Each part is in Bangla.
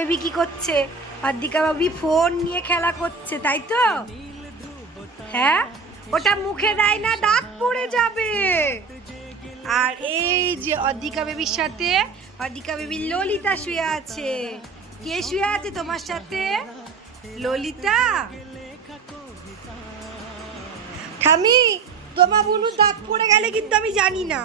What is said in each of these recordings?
বেবি কি করছে? অদ্রিকা বেবি ফোন নিয়ে খেলা করছে, তাই তো? হ্যাঁ, ওটা মুখে দেয় না, দাঁত পড়ে যাবে। আর এই যে অদ্রিকা বেবির সাথে অদ্রিকা বেবির ললিতা শুয়ে আছে। কে শুয়ে আছে তোমার সাথে? ললিতা। ঠামি, তোমার বুনুর দাঁত পড়ে গেলে কিন্তু আমি জানি না।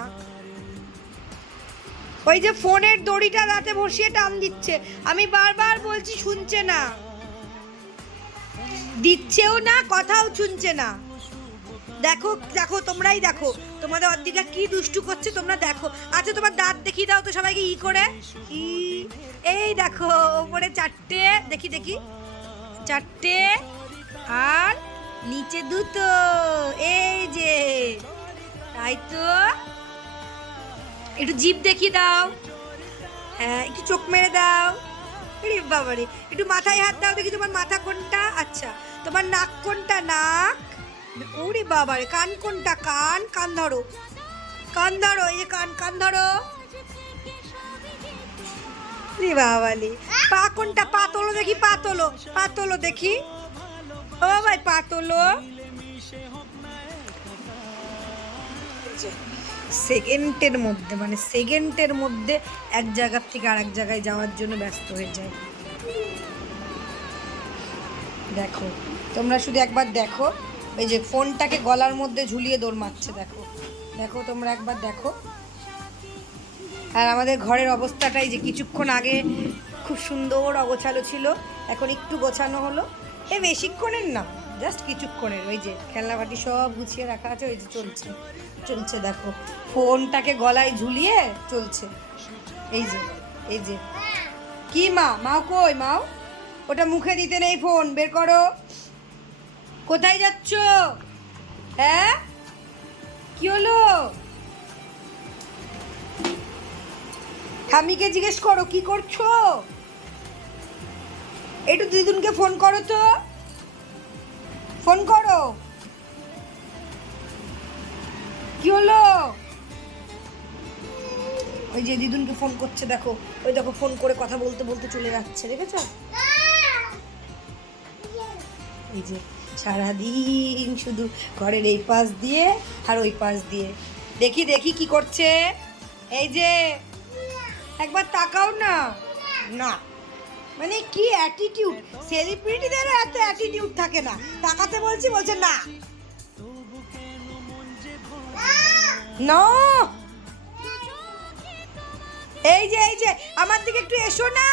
ওই যে ফোনের দড়িটা দাঁতে বসিয়ে টান দিচ্ছে, আমি বারবার বলছি শুনছে না, দিচ্ছেও না, কথাও শুনছে না। দেখো দেখো, তোমরাই দেখো তোমাদের অদ্রিকা কি দুষ্টু করছে, তোমরা দেখো। আচ্ছা তোমার দাঁত দেখিয়ে দাও তো সবাইকে ই করে। ই, এই দেখো ওপরে চারটে, দেখি দেখি, চারটে, আর নিচে দুটো, এই যে, তাই তো। একটু জিভ দেখিয়ে দাও, হ্যাঁ একটু চোখ মেরে দাও। আরে বাবারে, একটু মাথায় হাত দাও দেখি, তোমার মাথা কোনটা? আচ্ছা, তোমার নাক কোনটা? নাক। ওরে বাবারে, কান কোনটা? কান। কান ধরো, কান ধরো, এই যে কান, কান ধরো। রে বাবালে, পা কোনটা? পা তোলো দেখি, পা তোলো, পা তোলো দেখি। ও ভাই, পা তোলো। সেকেন্ডের মধ্যে, মানে সেকেন্ডের মধ্যে এক জায়গার থেকে আরেক জায়গায় যাওয়ার জন্য ব্যস্ত হয়ে যায়। দেখো তোমরা শুধু একবার দেখো, ওই যে ফোনটাকে গলার মধ্যে ঝুলিয়ে দৌড় মারছে, দেখো দেখো, তোমরা একবার দেখো। আর আমাদের ঘরের অবস্থাটাই যে কিছুক্ষণ আগে খুব সুন্দর অগোছালো ছিল, এখন একটু গোছানো হলো। এ বেশিক্ষণের না, জাস্ট কিছুক্ষণের। ওই যে খেলনাবাটি সব গুছিয়ে রাখা আছে, ওই যে চলছে চলছে, দেখো ফোনটাকে গলায় ঝুলিয়ে চলছে। এই যে, এই যে, কি মা? মাও কই? মাও, ওটা মুখে দিতে নেই, ফোন বের করো। কোথায় যাচ্ছ? হ্যাঁ, কি হলো? ঠামিকে জিজ্ঞেস করো কি করছো। একটু দিদুনকে ফোন করো তো, ফোন করো। কি হলো? ওই যে দিদুনকে ফোন করছে, দেখো, ওই দেখো ফোন করে কথা বলতে বলতে চলে যাচ্ছে, দেখেছো? এই যে সারাদিন শুধু ঘরের এই পাশ দিয়ে আর ওই পাশ দিয়ে। দেখি দেখি কি করছে। এই যে একবার তাকাও না। না মানে কি অ্যাটিটিউড, সেলিব্রিটিদেরও এত অ্যাটিটিউড থাকে না। তাকাতে বলছি, বলছে না। না, এই যে, এই যে আমার দিকে একটু এসো না।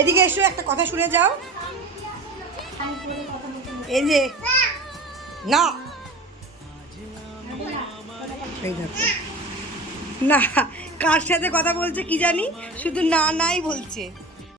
এদিকে এসো, একটা কথা শুনে যাও। এই যে, না, এই দেখো, না কার সাথে কথা বলছে কি জানি, শুধু না নাই বলছে।